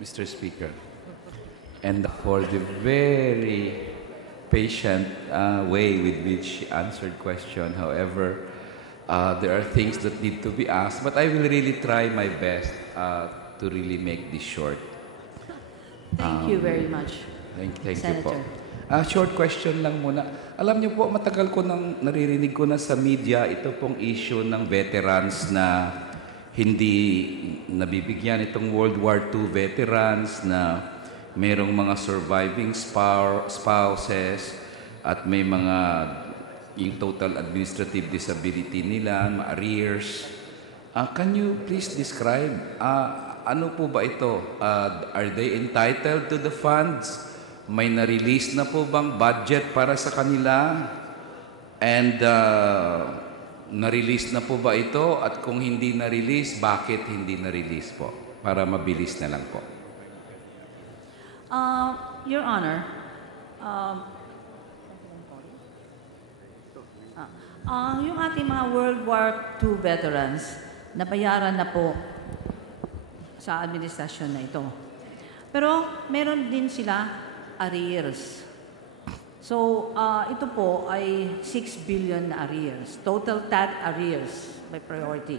Mr. Speaker, and for the very patient way with which she answered question. However, there are things that need to be asked, but I will really try my best to really make this short. Thank you very much, Thank you po. Senator. Short question lang muna. Alam niyo po, matagal ko nang naririnig ko na sa media ito pong issue ng veterans na hindi nabibigyan itong World War II veterans na mayroong mga surviving spouses at may mga yung total administrative disability nila, arrears. Can you please describe ano po ba ito? Are they entitled to the funds? May na-release na po bang budget para sa kanila? And na-release na po ba ito? At kung hindi na-release, bakit hindi na-release po? Para mabilis na lang po. Your Honor, yung ating mga World War II veterans, nabayaran na po sa administrasyon na ito. Pero meron din sila arrears. So, ito po ay 6 billion na arrears. Total TAT arrears by priority.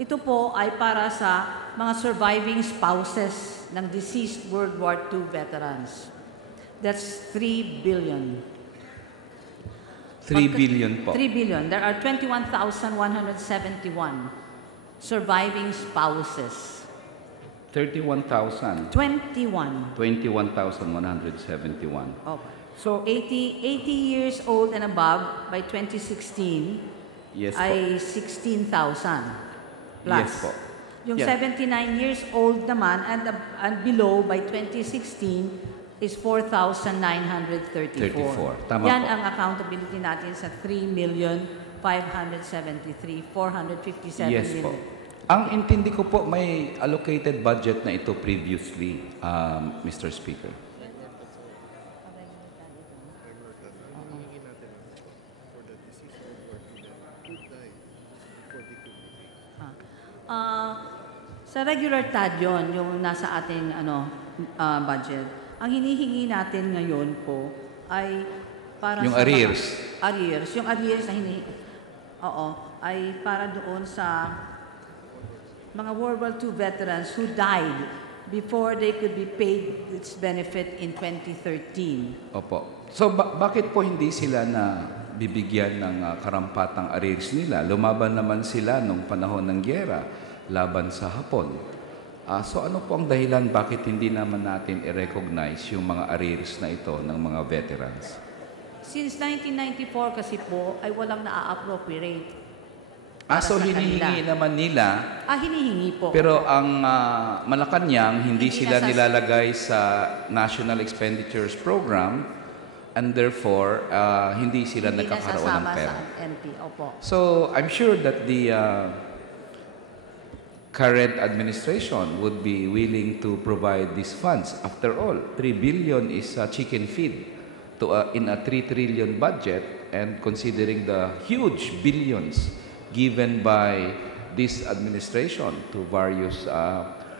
Ito po ay para sa mga surviving spouses ng deceased World War II veterans. That's 3 billion. 3 billion po. 3 billion. There are 21,171 surviving spouses. 31,000. 21. 21,171. Oh. So, 80 years old and above by 2016 yes po. ay 16,000 plus. Yes po. Yung Yeah. 79 years old naman and below by 2016 is 4,934. Tama Yan po. ang accountability natin sa 3,573,457 Yes po. million. Ang intindi ko po, may allocated budget na ito previously, Mr. Speaker. Sa regular TAD yun, yung nasa ating budget. Ang hinihingi natin ngayon po ay para Yung sa arrears. Arrears. Yung arrears na ay para doon sa mga World War II veterans who died before they could be paid its benefit in 2013. Opo. So, bakit po hindi sila na bibigyan ng karampatang arrears nila? Lumaban naman sila nung panahon ng gyera, laban sa Hapon. So, ano po ang dahilan bakit hindi naman natin i-recognize yung mga arrears na ito ng mga veterans? Since 1994 kasi po ay walang na-appropriate. So hinihingi naman nila. Hinihingi po. Pero ang Malacanang, hindi Hindi sila nasa- nilalagay sa National Expenditures Program and therefore hindi sila Hindi nagkakaroon ng nasasama pera. sa NP. Opo. So I'm sure that the current administration would be willing to provide these funds. After all, 3 billion is a chicken feed in a 3 trillion budget, and considering the huge billions given by this administration to various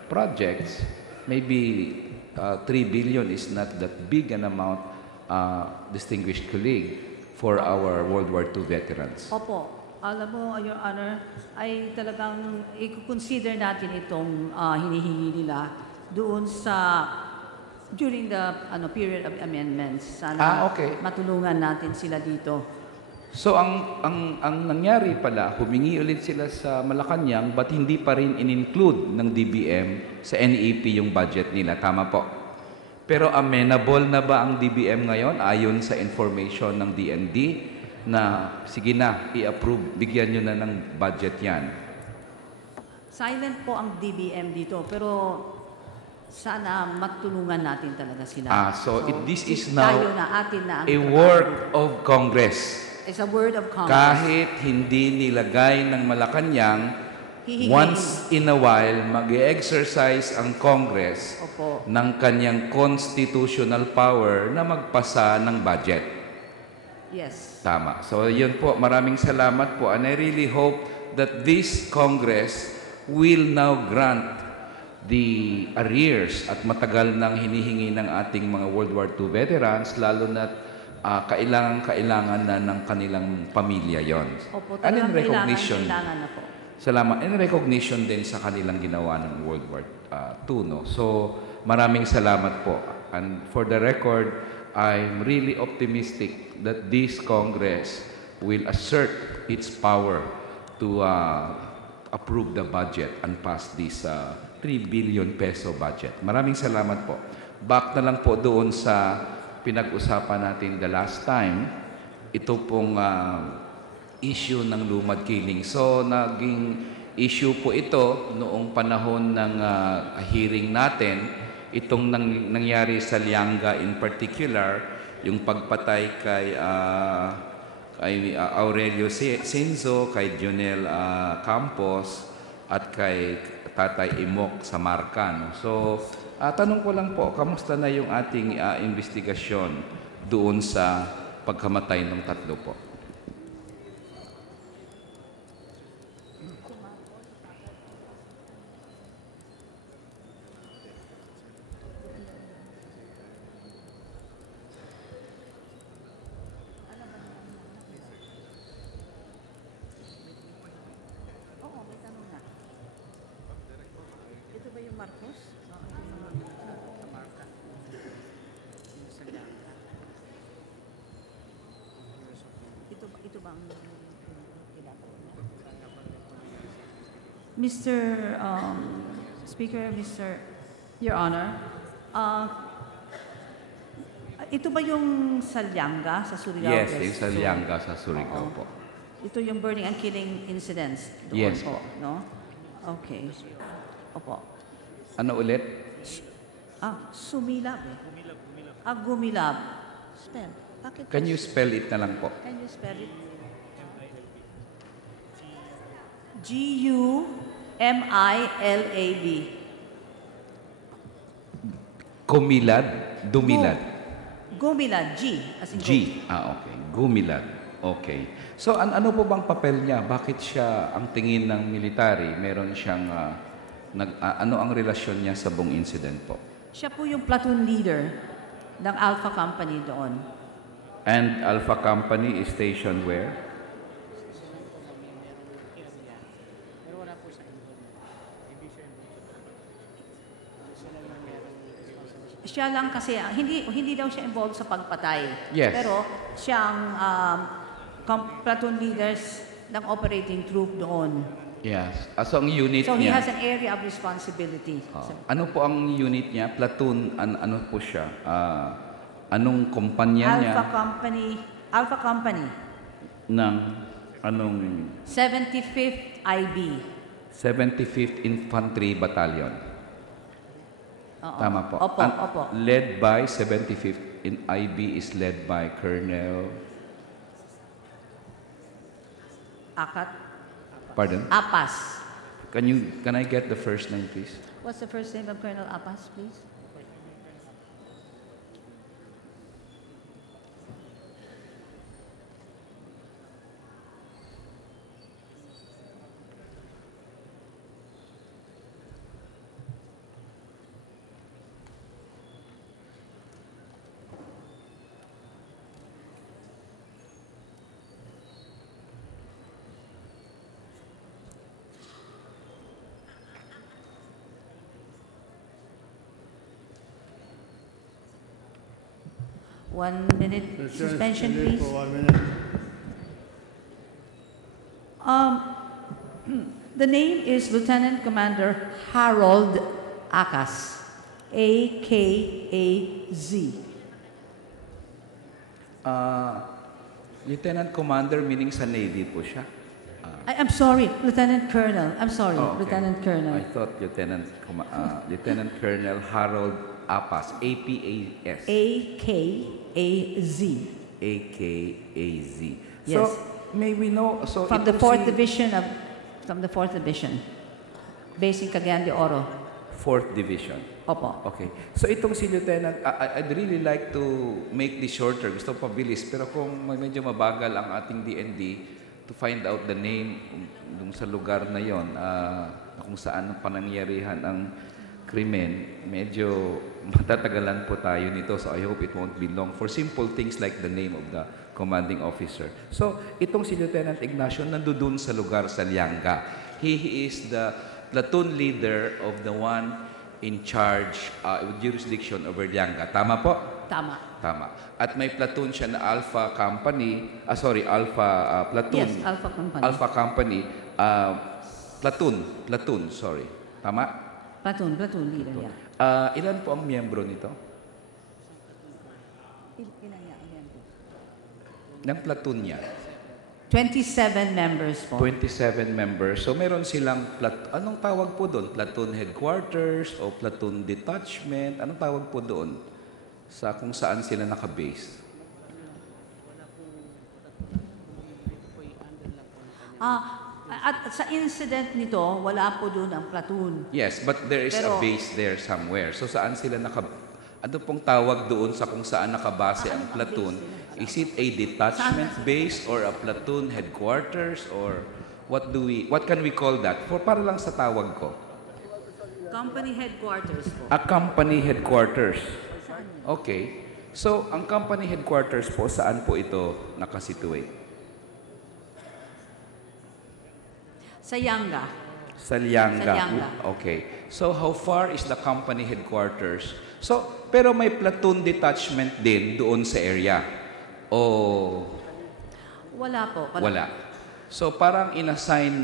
projects, maybe 3 billion is not that big an amount, distinguished colleague, for our World War II veterans. Opo. Alam mo, Your Honor, ay talagang i-consider natin itong hinihingi nila doon sa during the period of amendments. Sana Okay. matulungan natin sila dito. So ang nangyari pala, humingi ulit sila sa Malacanang but hindi pa rin in-include ng DBM sa NEP yung budget nila. Tama po. Pero amenable na ba ang DBM ngayon ayon sa information ng DND na sige na, i-approve, bigyan nyo na ng budget yan? Silent po ang DBM dito, pero sana matulungan natin talaga sila. This is now tayo na, atin na ang a work of Congress. It's a word of Congress. Kahit hindi nilagay ng Malacanang, Hihingin. once in a while, mag-exercise ang Congress Opo. ng kanyang constitutional power na magpasa ng budget. Yes. Tama. So, yun po. Maraming salamat po. And I really hope that this Congress will now grant the arrears at matagal nang hinihingi ng ating mga World War II veterans, lalo na kailangan na ng kanilang pamilya yon. Opo, And in talagang recognition, kailangan na po. salamat. In recognition din sa kanilang ginawa ng World War II. No? So, maraming salamat po. And for the record, I'm really optimistic that this Congress will assert its power to approve the budget and pass this 3 billion peso budget. Maraming salamat po. Back na lang po doon sa pinag-usapan natin the last time, ito pong issue ng Lumad Killing. So, naging issue po ito noong panahon ng hearing natin, itong nangyari sa Lianga in particular, yung pagpatay kay Aurelio Sinzo, kay Jonel Campos, at kay Tatay Imok sa Marcan. So, tanong ko lang po, kamusta na yung ating investigasyon doon sa pagkamatay ng tatlo po? Oo, may tanong na. Ito ba yung Marcos? Ito ba ang Mr. Speaker, Your Honor, ito ba yung sa Lianga, sa Surigao? Yes, yung sa Lianga sa Surigao Oo. po. Ito yung burning and killing incidents doon Yes po, no? Okay. Opo. Ano ulit? Sumilab eh. Gumilab. Spell. Bakit? Can you spell it na lang po? Can you spell it? Gumilab. Kumilad? Dumilad? Gumilad. G. As in G. Okay. Gumilad. Okay. So, ano po bang papel niya? Bakit siya ang tingin ng military? Meron siyang, ano ang relasyon niya sa buong incident po? Siya po yung platoon leader ng Alpha Company doon. And Alpha Company is stationed where? Siya lang kasi, hindi daw siya involved sa pagpatay. Yes. Pero siyang platoon leaders ng operating troop doon. Yes. So, ang unit So he niya... has an area of responsibility. ano po ang unit niya? Platoon, ano po siya? Anong kumpanya niya? Alpha Company. Ng anong... 75th IB. 75th Infantry Battalion. Oo. Tama po. Opo, opo. Led by 75th in IB is led by Colonel... Pardon? Apas. Can I get the first name, please? What's the first name of Colonel Apas, please? One minute suspension, please. For 1 minute. The name is Lieutenant Commander Harold Akas, A-K-A-Z. Lieutenant Commander meaning sa Navy po siya. I'm sorry, Lieutenant Colonel. I'm sorry, Oh, okay. Lieutenant Colonel. I thought Lieutenant Colonel Harold Apas, A-P-A-S. A-K-A-Z. A-K-A-Z. Yes. So, may we know, so From the itong 4th si- Division. Based in Cagayan de Oro. 4th Division. Opo. Okay. So itong si Lieutenant, I'd really like to make this shorter. Gusto ko pabilis. Pero kung medyo mabagal ang ating DND to find out the name dun sa lugar na yon, kung saan ang panangyarihan ang krimen, medyo matatagalan po tayo nito. So I hope it won't be long for simple things like the name of the commanding officer. So itong si Lieutenant Ignacio nandoon sa lugar sa Lianga. He is the platoon leader of the one in charge with jurisdiction over Lianga. Tama po? Tama. Tama. At may platoon siya na Alpha Company, Alpha Platoon. Yes, Alpha Company. Alpha Company, platoon, sorry. Tama? Platoon leader, yeah. Ilan po ang miyembro nito? Ilan niya? Ng platoon niya? 27 members po. 27 members. So meron silang, anong tawag po doon? Platoon headquarters o platoon detachment? Anong tawag po doon? Sa kung saan sila nakabase? At sa incident nito, wala po doon ang platoon. Yes, but there is a Pero- base there somewhere. So saan sila ano pong tawag doon sa kung saan nakabase ang platoon? Is it a detachment base or a platoon headquarters or what can we call that? Para lang sa tawag ko. Company headquarters po. A company headquarters. Okay. So, ang company headquarters po, saan po ito nakasituate? Sa Yanga. Sa Lianga. Sa Lianga. Okay. So, how far is the company headquarters? So, pero may platoon detachment din doon sa area? O Wala po. wala? So, parang inassign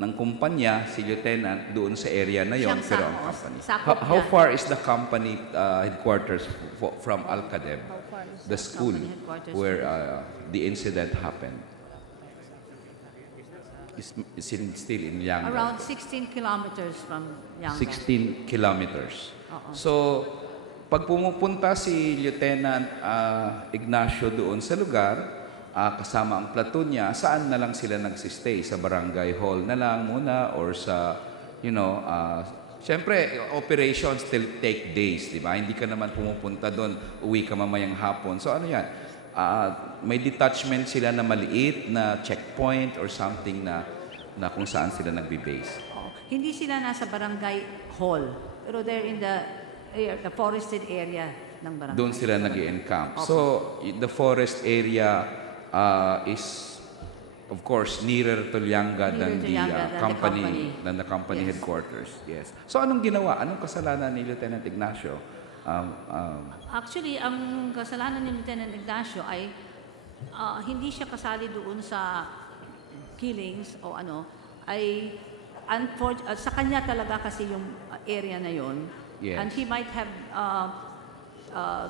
ng kumpanya si Lieutenant doon sa area na yon, Siyang pero ang sakos. company. Sakop How niya. far is the company headquarters from Al-Qadeb, the school company headquarters where the incident happened? Is still in Lianga. Around 16 kilometers from Yanga. 16 kilometers. Oo. So, pag pumupunta si Lieutenant Ignacio doon sa lugar, kasama ang platoon niya, saan na lang sila nagsistay? Sa barangay hall na lang muna or sa, siyempre, operations still take days, di ba? Hindi ka naman pumupunta doon, uwi ka mamayang hapon. So ano yan? May detachment sila na maliit na checkpoint or something na kung saan sila nagbe-base. Oo. Hindi sila nasa barangay hall, pero they're in the forested area ng barangay. Doon sila nag-encamp. So, the forest area is, of course, nearer to Lianga than Nearer to the Lianga than the company. company headquarters. Yes. So, anong ginawa? Anong kasalanan ni Lieutenant Ignacio? Actually, ang kasalanan ni Lieutenant Ignacio ay hindi siya kasali doon sa killings o ay sa kanya talaga kasi yung area na yon. Yes. And he might have,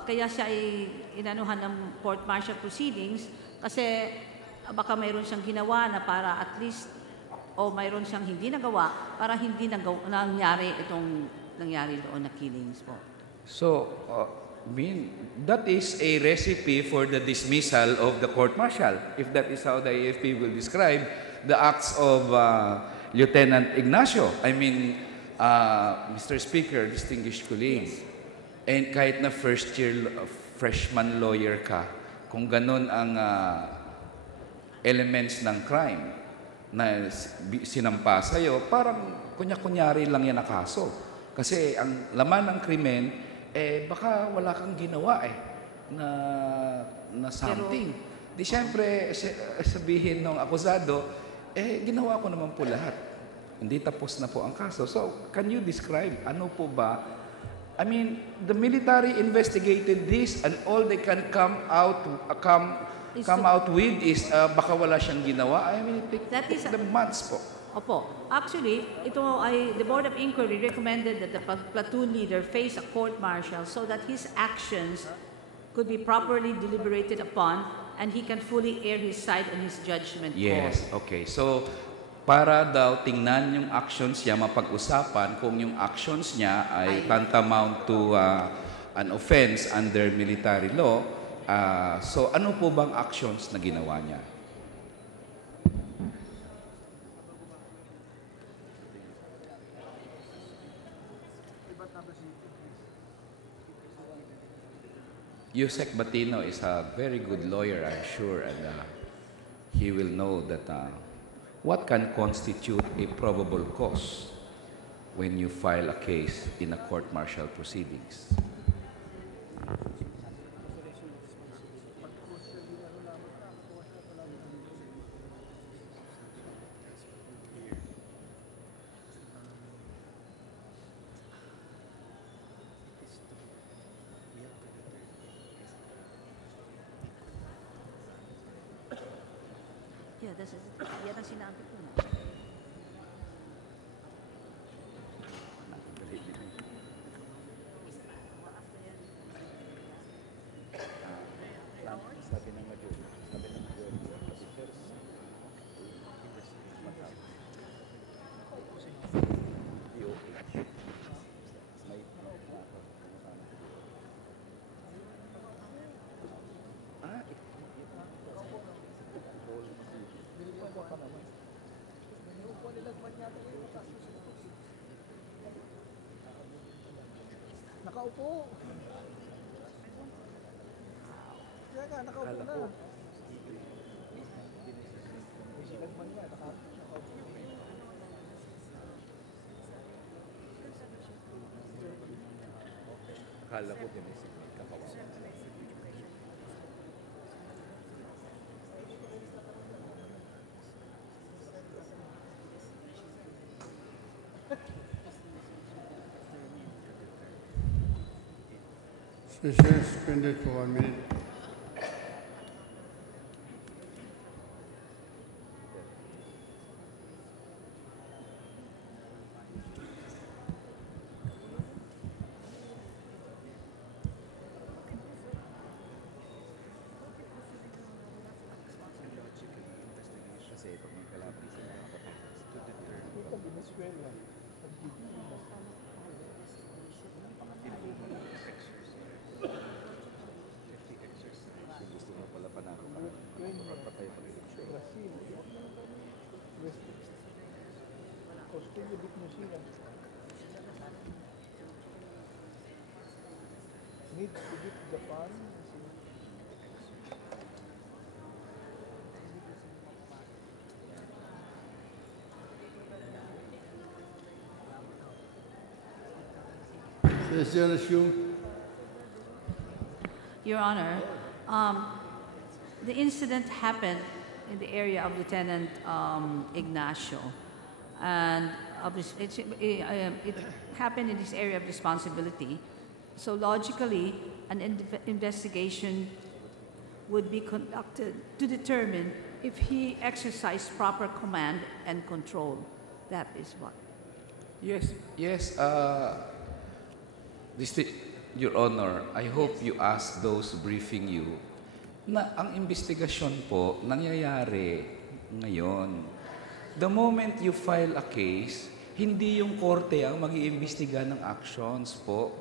kaya siya ay inanuhan ng court-martial proceedings kasi baka mayroon siyang ginawa na para at least, o mayroon siyang hindi nagawa para hindi nangyari itong nangyari doon na killings po. So, that is a recipe for the dismissal of the court-martial. If that is how the AFP will describe the acts of Lieutenant Ignacio. I mean, Mr. Speaker, distinguished colleagues, and kahit na first-year freshman lawyer ka, kung ganun ang elements ng crime na sinampa sa'yo, parang kunya-kunyari lang yan na kaso. Kasi ang laman ng krimen, baka wala kang ginawa na something. Di siyempre, sabihin ng akusado, ginawa ko naman po lahat. Hindi tapos na po ang kaso. So, can you describe, ano po ba? I mean, the military investigated this and all they can come out with is baka wala siyang ginawa. I mean, it took them months po. Opo. Actually, the Board of Inquiry recommended that the platoon leader face a court-martial so that his actions could be properly deliberated upon and he can fully air his side on his judgment call. Yes, okay. So, para daw tingnan yung actions niya, mapag-usapan kung yung actions niya ay tantamount to an offense under military law. So, ano po bang actions na ginawa niya? Yusek Batino is a very good lawyer, I'm sure, and he will know that what can constitute a probable cause when you file a case in a court-martial proceedings. Yeah, yan ang sinabi ko na. Nakaupo. Kaya nga, nakaupo na. Sinagman nga, nakaupo. Akala ko dinisignan ka kawawa. Session suspended for 1 minute. Kasi pag may kalaban sila, to deter Ito, Venezuela. gusto mo pala panalo ka. Patay pa rin. Brazil. West Australia beat New Zealand. Need to beat Japan. Session resumed. Your Honor, the incident happened in the area of Lieutenant Ignacio, and obviously it happened in this area of responsibility. So logically, an investigation would be conducted to determine if he exercised proper command and control. That is what. Yes, yes. Your Honor, I hope you ask those briefing you na ang investigasyon po nangyayari ngayon. The moment you file a case, hindi yung korte ang mag-iimbestiga ng actions po.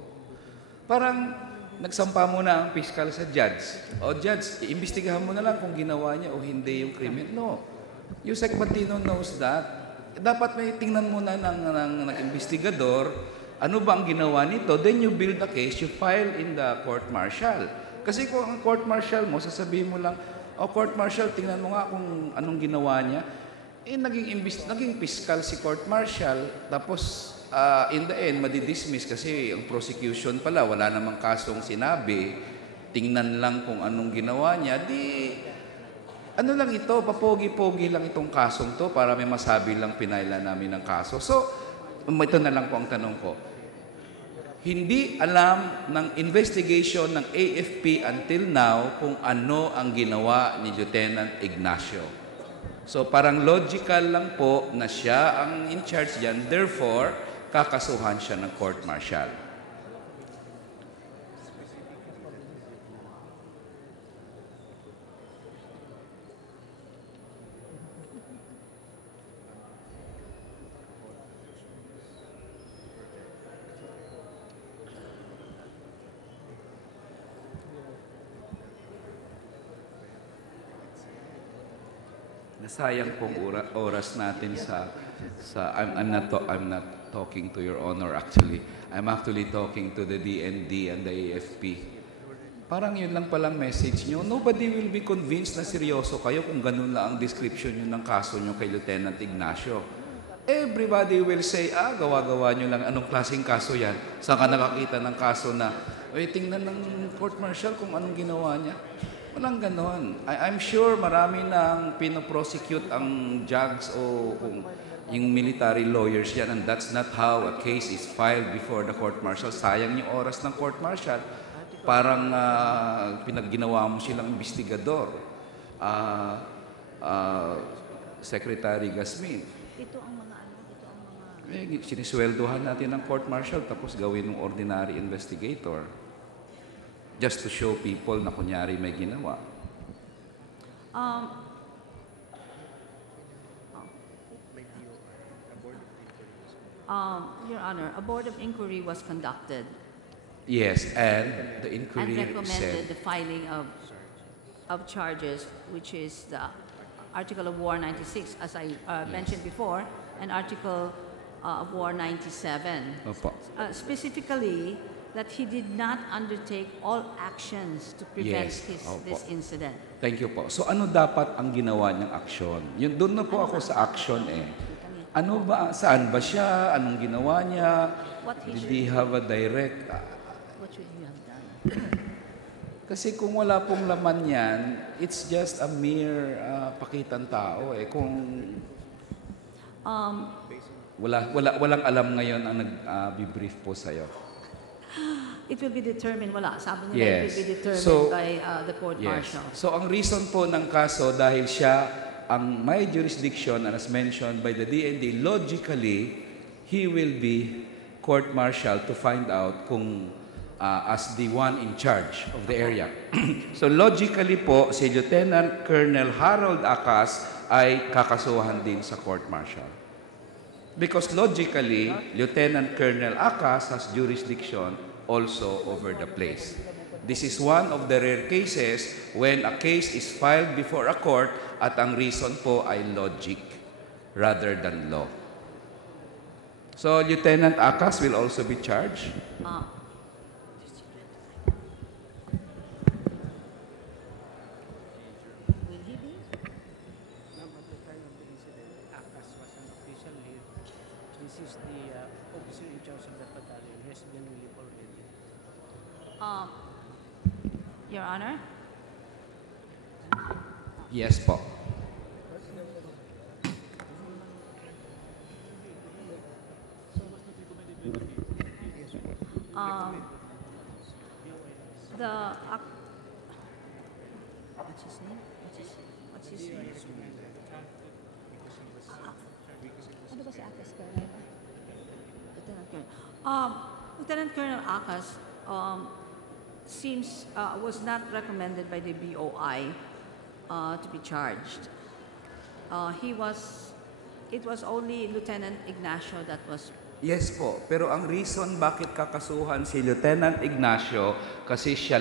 Parang nagsampa mo na ang piskal sa judge. O judge, iimbestigahan mo na lang kung ginawa niya o hindi yung krimen. No. Yusek Batino knows that. Dapat may tingnan muna ng investigador, ano ba ang ginawa nito? Then you build a case, you file in the court-martial. Kasi kung ang court-martial mo, sasabihin mo lang, court-martial, tingnan mo nga kung anong ginawa niya. Naging piskal si court-martial, tapos in the end, madidismiss kasi ang prosecution pala, wala namang kasong sinabi, tingnan lang kung anong ginawa niya, ano lang ito, papogi-pogi lang itong kasong to para may masabi lang pinaila namin ng kaso. So, ito na lang po ang tanong ko. Hindi alam ng investigation ng AFP until now kung ano ang ginawa ni Lieutenant Ignacio. So parang logical lang po na siya ang in charge diyan, therefore kakasuhan siya ng court-martial. Nasayang pong oras natin sa I'm not talking to Your Honor actually. I'm actually talking to the DND and the AFP. Parang yun lang palang message nyo. Nobody will be convinced na seryoso kayo kung ganun lang ang description nyo ng kaso nyo kay Lieutenant Ignacio. everybody will say, gawa-gawa nyo lang, anong klaseng kaso yan? Saan ka nakakita ng kaso na, tingnan ng court martial kung anong ginawa niya. Walang ganon. I'm sure marami nang pinoprosecute ang jugs o kung yung military lawyers yan, and that's not how a case is filed before the court martial. Sayang yung oras ng court martial. Parang pinagginawa mo silang investigador. Secretary Gasmin. Ito ang mga Sinisweldohan natin ng court martial tapos gawin ng ordinary investigator. Just to show people na kunyari may ginawa. Your Honor, a board of inquiry was conducted Yes, and the and inquiry recommended said, the filing of charges, which is the Article of War 96, as I mentioned before, and Article of War 97. Opo. Specifically, that he did not undertake all actions to prevent Yes, opo. this incident. Thank you po. So ano dapat ang ginawa niyang aksyon? Yun, doon na po ako sa action eh. Ano ba, saan ba siya? Anong ginawa niya? What he Did should, he have a direct... what should he have done? Kasi kung wala pong laman yan, it's just a mere pakitang tao eh. Kung walang alam ngayon ang nag-brief po sa'yo. It will be determined, wala. Sabi nila, Yes. it will be determined So, by the court Yes. martial. So ang reason po ng kaso dahil siya ang may jurisdiction and as mentioned by the DND, logically, he will be court-martialed to find out kung as the one in charge of the area. So logically po, si Lieutenant Colonel Harold Acas ay kakasuhan din sa court-martial. Because logically, Lieutenant Colonel Acas has jurisdiction also over the place. This is one of the rare cases when a case is filed before a court at ang reason po ay logic rather than law. So Lieutenant Acas will also be charged. Will he be? Ma'am, at the time of the incident, ACAS was an official lead. This is the officer in charge of the battalion. He has been relieved already. Your Honor? Yes po. What's his name? What's his name? Ano ba si Akas Colonel? Lieutenant Colonel. Lieutenant Colonel Akas seems was not recommended by the BOI to be charged. It was only Lieutenant Ignacio that was. Yes po, pero ang reason bakit kakasuhan si Lieutenant Ignacio kasi siya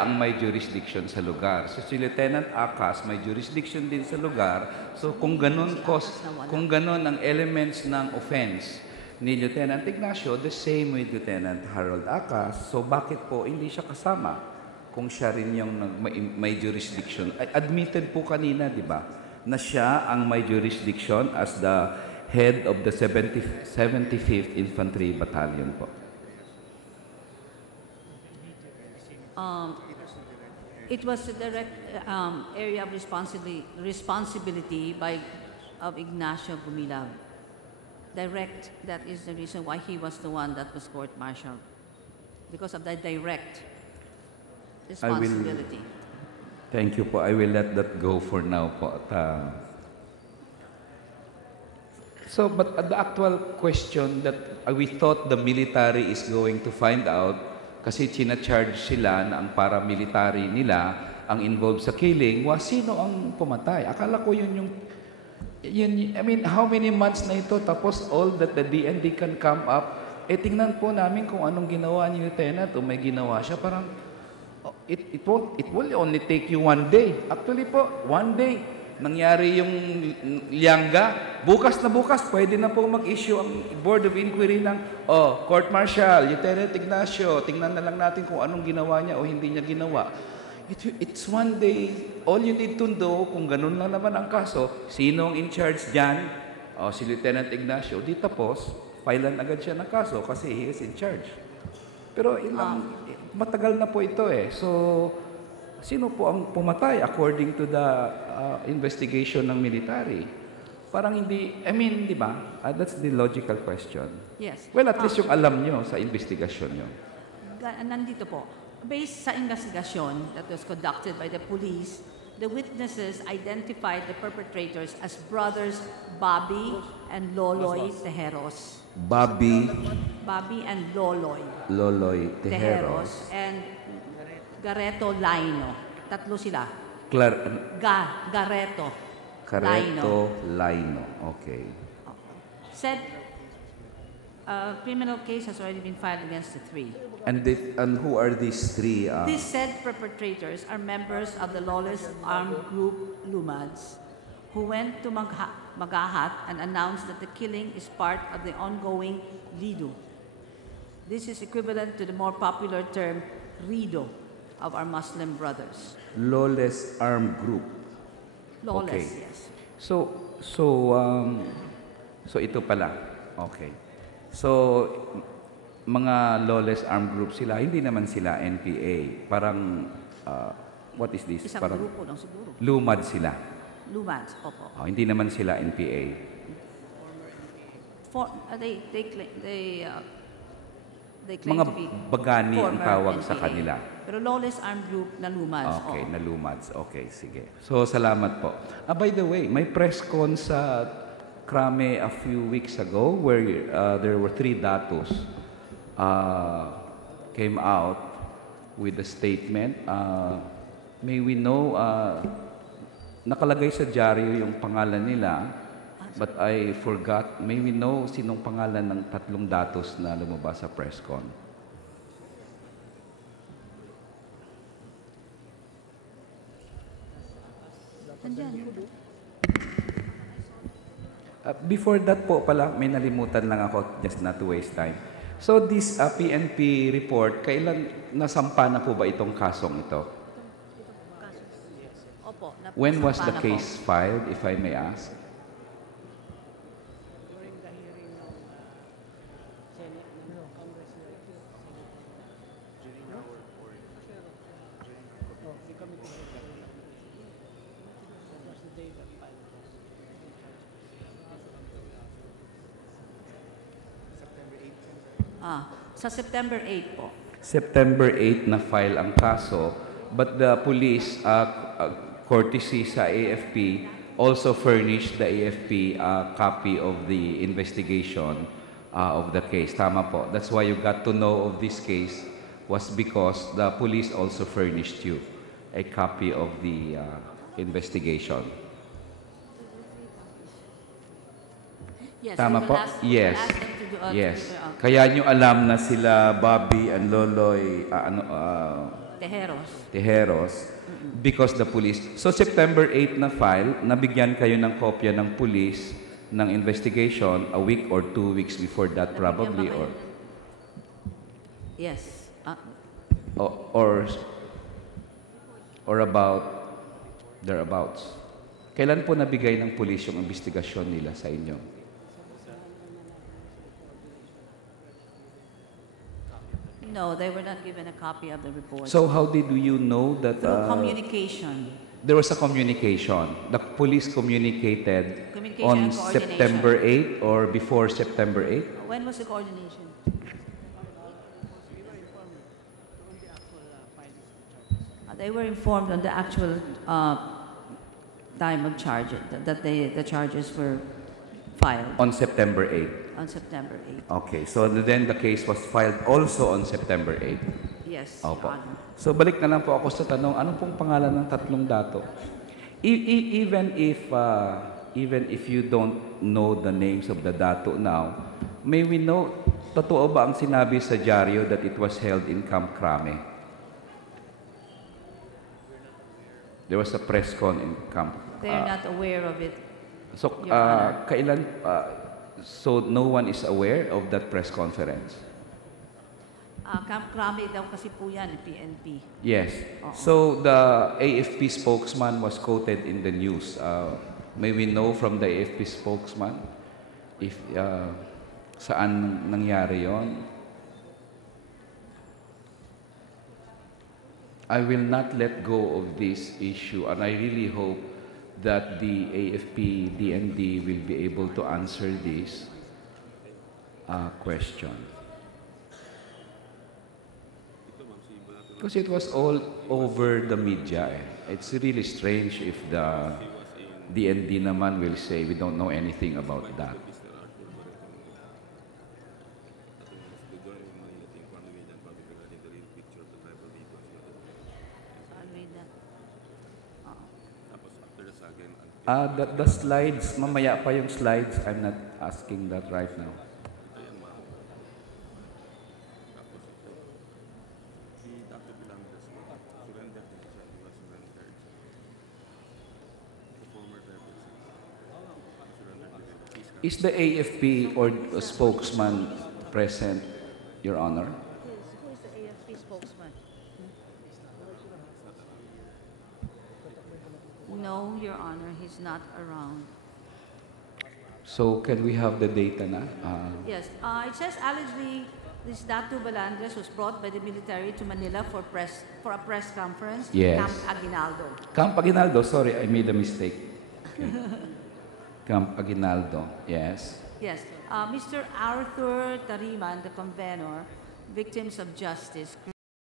ang may jurisdiction sa lugar. So si Lieutenant Acas may jurisdiction din sa lugar. So kung ganun ang elements ng offense ni Lieutenant Ignacio, the same with Lieutenant Harold Acas. So bakit po hindi siya kasama kung siya rin yung may jurisdiction? Admitted po kanina, di ba, na siya ang may jurisdiction as the head of the 75th Infantry Battalion po. It was the direct area of responsibility of Ignacio Gumilab. Direct, that is the reason why he was the one that was court-martialed. Because of the direct responsibility. Thank you po. I will let that go for now po. But the actual question that we thought the military is going to find out, kasi charge sila na ang paramilitary nila ang involved sa killing, was sino ang pumatay. Akala ko yun, I mean, how many months na ito, tapos all that the DND can come up, tingnan po namin kung anong ginawa ni Lieutenant o may ginawa siya, parang, it will only take you one day. Actually po, one day, nangyari yung Lianga, bukas na bukas, pwede na po mag-issue ang Board of Inquiry ng, court-martial, Lieutenant Ignacio, tingnan na lang natin kung anong ginawa niya o hindi niya ginawa. It's one day, all you need to know, kung ganun lang naman ang kaso, sino ang in charge dyan, Si Lieutenant Ignacio, di tapos, filean agad siya ng kaso kasi he is in charge. Pero matagal na po ito eh. So, sino po ang pumatay according to the investigation ng military? Parang hindi, I mean, di ba? That's the logical question. Yes. Well, at least yung alam nyo sa investigasyon nyo. Nandito po. Based sa investigasyon that was conducted by the police, the witnesses identified the perpetrators as brothers Bobby and Loloy Tejeros. Bobby Bobby and Loloy Loloy Tejeros. Tejeros and Gareto Laino. Tatlo sila. Gareto Careto Laino. Okay. Said criminal case has already been filed against the three. And who are these three? These said perpetrators are members of the lawless armed group Lumads, who went to Magahat and announced that the killing is part of the ongoing Lido. This is equivalent to the more popular term Rido of our Muslim brothers. Lawless armed group. Lawless, Okay. yes. So ito pala. Okay. So mga lawless armed group sila, hindi naman sila NPA. Parang what is this? Isang Parang grupo lang siguro. lumad sila. Lumads, opo. Hindi naman sila NPA. They claim Mga to be bagani ang former tawag sa NPA. kanila. Pero lawless armed group na Lumads. Okay, oo. na lumads. Okay, sige. So, salamat po. By the way, may press con sa Krame a few weeks ago where there were 3 datos came out with a statement. May we know, nakalagay sa dyaryo yung pangalan nila, but I forgot. May we know sinong pangalan ng 3 datos na lumabas sa press con? Nandyan. Before that po pala, may nalimutan lang ako just not to waste time. So this PNP report, kailan nasampa na po ba itong kasong ito? Opo. When was the nasampa na po. case filed, if I may ask? During the hearing ng Senate, ng Congress hearing, the committee hearing. That was the day that filed was. Sa September 8 po. September 8 na file ang kaso, but the police, courtesy sa AFP, also furnished the AFP a copy of the investigation of the case. Tama po. That's why you got to know of this case was because the police also furnished you a copy of the investigation. Yes, Tama we will po? ask- we will Yes. ask them to do- Yes. Kaya nyo alam na sila Bobby and Loloy Tejeros. Tejeros because the police. So September 8 na file, nabigyan kayo ng kopya ng police ng investigation a week or 2 weeks before that probably Nabigyan ba kayo? Yes. or about thereabouts. Kailan po nabigay ng police yung investigasyon nila sa inyo? No, they were not given a copy of the report. So how did you know that Through communication. there was a communication? The police communicated Communication on and coordination. September 8 or before September 8? When was the coordination? They were informed on the actual time of charge, that the charges were filed On September 8. on September 8. Okay, so then the case was filed also on September 8. Yes, Your Opo. Honor. So balik na lang po ako sa tanong, ano pong pangalan ng 3 dato? Even if you don't know the names of the dato now, may we know, totoo ba ang sinabi sa dyaryo that it was held in Camp Crame? There was a press con in Camp. They're not aware of it. So, Your Honor. kailan, so no one is aware of that press conference? Camp Crame daw kasi po yan, PNP. Yes. Oo. So the AFP spokesman was quoted in the news. May we know from the AFP spokesman if saan nangyari yon. I will not let go of this issue, and I really hope that the AFP DND will be able to answer this question. Because it was all over the media. It's really strange if the DND naman will say we don't know anything about that. I'll read that. The slides, mamaya pa yung slides. I'm not asking that right now. Is the AFP or spokesman present, Your Honor? Who is the AFP spokesman? No, Your Honor, he's not around. So can we have the data na? Yes, it says allegedly this Datu Balandres was brought by the military to Manila for a press conference Yes. in Camp Aguinaldo. Camp Aguinaldo, sorry, I made a mistake. Okay. Camp Aguinaldo, yes. Yes, Mr. Arthur Tariman, the convenor, Victims of Justice,